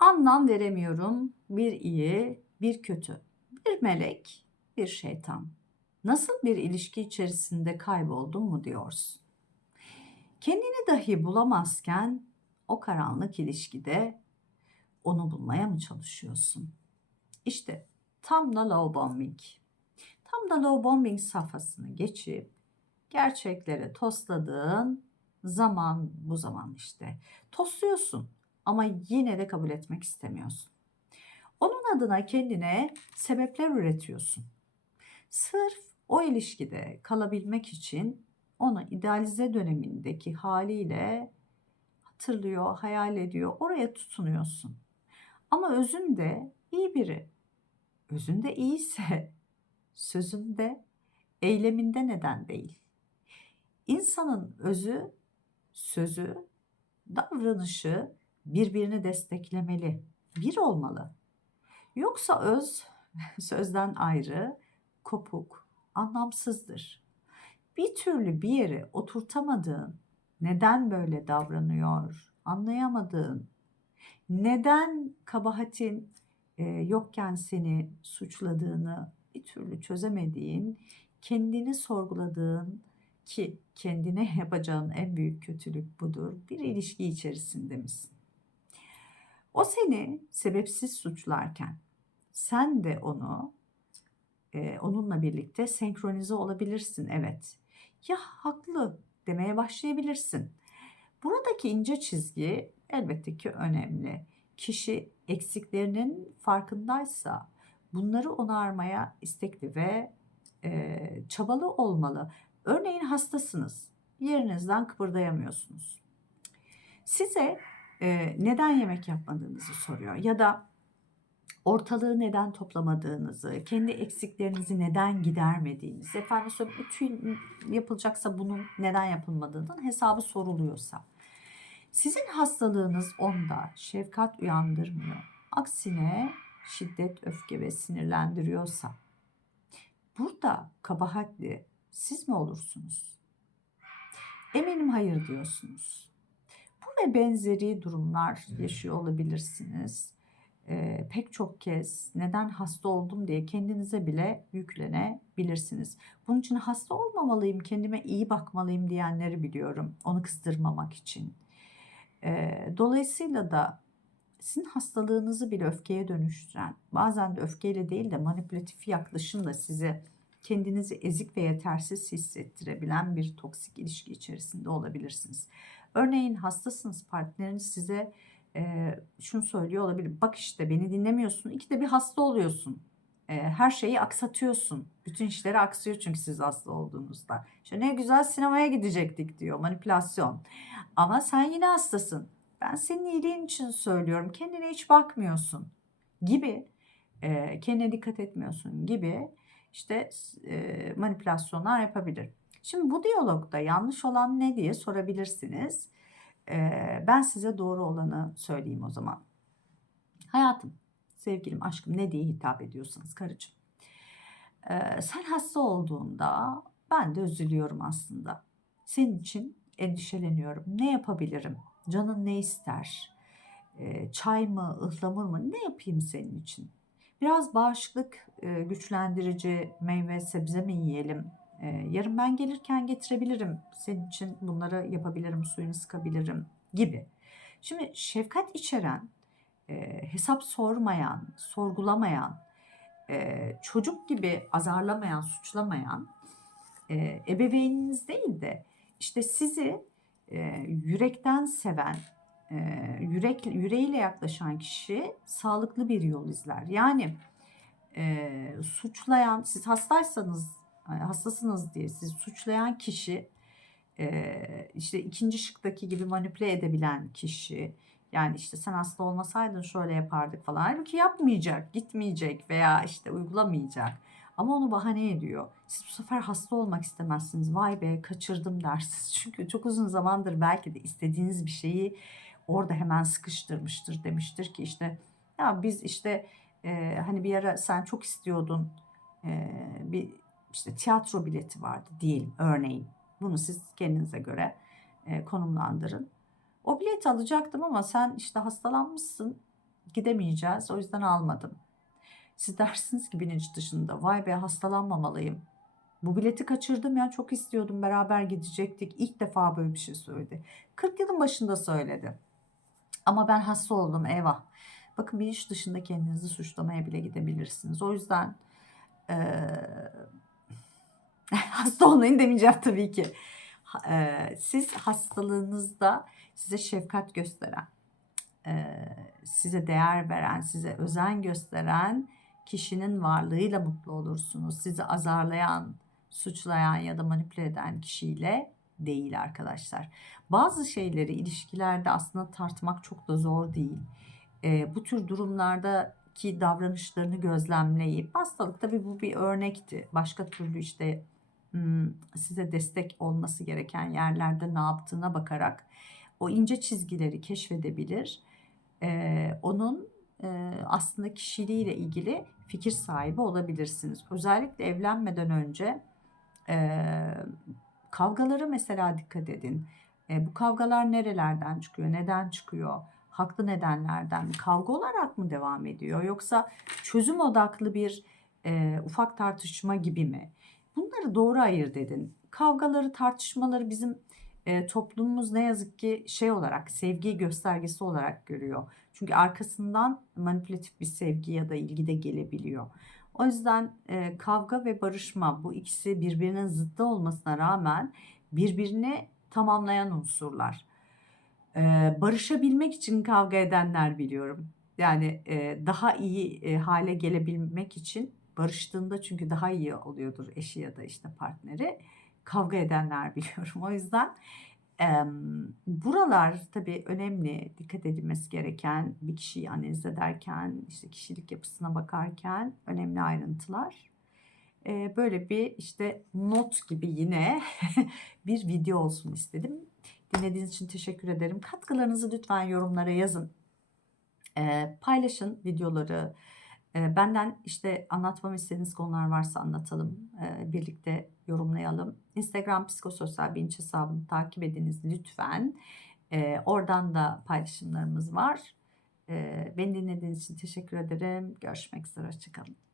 Anlam veremiyorum. Bir iyi, bir kötü. Bir melek, bir şeytan. Nasıl bir ilişki içerisinde kayboldun mu diyorsun? Kendini dahi bulamazken o karanlık ilişkide onu bulmaya mı çalışıyorsun? İşte tam da love bombing. Tam da love bombing safhasını geçip gerçeklere tosladığın zaman bu zaman işte. Tosluyorsun ama yine de kabul etmek istemiyorsun. Onun adına kendine sebepler üretiyorsun. Sırf o ilişkide kalabilmek için onu idealize dönemindeki haliyle hatırlıyor, hayal ediyor, oraya tutunuyorsun. Ama özünde iyi biri. Özünde iyiyse sözünde, eyleminde neden değil? İnsanın özü, sözü, davranışı birbirini desteklemeli. Bir olmalı. Yoksa öz sözden ayrı, kopuk, anlamsızdır. Bir türlü bir yere oturtamadığın, neden böyle davranıyor, anlayamadığın, neden kabahatin e, yokken seni suçladığını bir türlü çözemediğin, kendini sorguladığın ki kendine yapacağın en büyük kötülük budur. Bir ilişki içerisinde misin? O seni sebepsiz suçlarken sen de onu e, onunla birlikte senkronize olabilirsin. Evet. Ya haklı demeye başlayabilirsin. Buradaki ince çizgi elbette ki önemli. Kişi eksiklerinin farkındaysa bunları onarmaya istekli ve e, çabalı olmalı. Örneğin hastasınız. Yerinizden kıpırdayamıyorsunuz. Size e, neden yemek yapmadığınızı soruyor ya da ortalığı neden toplamadığınızı, kendi eksiklerinizi neden gidermediğinizi, efendim söyleyeyim ütü yapılacaksa bunun neden yapılmadığının hesabı soruluyorsa. Sizin hastalığınız onda şefkat uyandırmıyor. Aksine şiddet, öfke ve sinirlendiriyorsa burada kabahatli siz mi olursunuz? Eminim hayır diyorsunuz. Bu ve benzeri durumlar yaşıyor olabilirsiniz. Ee, pek çok kez neden hasta oldum diye kendinize bile yüklenebilirsiniz. Bunun için hasta olmamalıyım, kendime iyi bakmalıyım diyenleri biliyorum. Onu kıstırmamak için. Ee, dolayısıyla da sizin hastalığınızı bile öfkeye dönüştüren, bazen de öfkeyle değil de manipülatif yaklaşımla sizi kendinizi ezik ve yetersiz hissettirebilen bir toksik ilişki içerisinde olabilirsiniz. Örneğin hastasınız partneriniz size e, şunu söylüyor olabilir. Bak işte beni dinlemiyorsun. İki de bir hasta oluyorsun. E, her şeyi aksatıyorsun. Bütün işleri aksıyor çünkü siz hasta olduğunuzda. İşte ne güzel sinemaya gidecektik diyor manipülasyon. Ama sen yine hastasın. Ben senin iyiliğin için söylüyorum. Kendine hiç bakmıyorsun gibi. E, kendine dikkat etmiyorsun gibi işte e, manipülasyonlar yapabilir. Şimdi bu diyalogda yanlış olan ne diye sorabilirsiniz. E, ben size doğru olanı söyleyeyim o zaman. Hayatım, sevgilim, aşkım ne diye hitap ediyorsanız karıcığım. E, sen hasta olduğunda ben de üzülüyorum aslında. Senin için endişeleniyorum. Ne yapabilirim? Canın ne ister? E, çay mı, ıhlamur mu? Ne yapayım senin için? Biraz bağışıklık güçlendirici meyve sebze mi yiyelim? E, yarın ben gelirken getirebilirim. Senin için bunları yapabilirim, suyunu sıkabilirim gibi. Şimdi şefkat içeren, e, hesap sormayan, sorgulamayan, çocuk gibi azarlamayan, suçlamayan ebeveyniniz değil de işte sizi yürekten seven, yürek yüreğiyle yaklaşan kişi sağlıklı bir yol izler. Yani e, suçlayan, siz hastaysanız, hastasınız diye sizi suçlayan kişi, e, işte ikinci şıktaki gibi manipüle edebilen kişi, yani işte sen hasta olmasaydın şöyle yapardık falan. Halbuki yapmayacak, gitmeyecek veya işte uygulamayacak. Ama onu bahane ediyor. Siz bu sefer hasta olmak istemezsiniz. Vay be kaçırdım dersiniz. Çünkü çok uzun zamandır belki de istediğiniz bir şeyi orada hemen sıkıştırmıştır demiştir ki işte ya biz işte e, hani bir ara sen çok istiyordun e, bir işte tiyatro bileti vardı diyelim örneğin bunu siz kendinize göre e, konumlandırın. O bileti alacaktım ama sen işte hastalanmışsın Gidemeyeceğiz. O yüzden almadım. Siz dersiniz ki bilinç dışında. Vay be hastalanmamalıyım. Bu bileti kaçırdım ya çok istiyordum beraber gidecektik. İlk defa böyle bir şey söyledi. 40 yılın başında söyledi. Ama ben hasta oldum eyvah. Bakın bilinç dışında kendinizi suçlamaya bile gidebilirsiniz. O yüzden eee, hasta olmayın demeyeceğim tabii ki. Eee, siz hastalığınızda size şefkat gösteren, eee, size değer veren, size özen gösteren kişinin varlığıyla mutlu olursunuz. Sizi azarlayan, suçlayan ya da manipüle eden kişiyle değil arkadaşlar. Bazı şeyleri ilişkilerde aslında tartmak çok da zor değil. Eee, bu tür durumlardaki davranışlarını gözlemleyip hastalık tabii bu bir örnekti. Başka türlü işte size destek olması gereken yerlerde ne yaptığına bakarak o ince çizgileri keşfedebilir. Eee, onun eee, aslında kişiliğiyle ilgili fikir sahibi olabilirsiniz. Özellikle evlenmeden önce eee, kavgaları mesela dikkat edin. E, bu kavgalar nerelerden çıkıyor? Neden çıkıyor? Haklı nedenlerden? Kavga olarak mı devam ediyor? Yoksa çözüm odaklı bir e, ufak tartışma gibi mi? Bunları doğru ayırt edin. Kavgaları, tartışmaları bizim e, toplumumuz ne yazık ki şey olarak, sevgi göstergesi olarak görüyor. Çünkü arkasından manipülatif bir sevgi ya da ilgi de gelebiliyor. O yüzden e, kavga ve barışma bu ikisi birbirinin zıttı olmasına rağmen birbirini tamamlayan unsurlar. Eee, barışabilmek için kavga edenler biliyorum. Yani, eee, daha iyi, eee, hâle gelebilmek için barıştığında çünkü daha iyi oluyordur eşi ya da, işte, partneri, kavga edenler biliyorum. O yüzden, emm, buralar tabii önemli, dikkat edilmesi gereken, bir kişiyi analiz ederken, işte, kişilik yapısına bakarken önemli ayrıntılar. Eee, böyle bir, işte, not gibi yine bir video olsun istedim. Dinlediğiniz için teşekkür ederim. Katkılarınızı lütfen yorumlara yazın. Eee, paylaşın videoları. Eee, benden, işte, anlatmamı istediğiniz konular varsa anlatalım. Eee, birlikte yorumlayalım. Instagram psikososyal bilinç hesabını takip ediniz lütfen. Eee, oradan da paylaşımlarımız var. Beni dinlediğiniz için teşekkür ederim. Görüşmek üzere, hoşça kalın.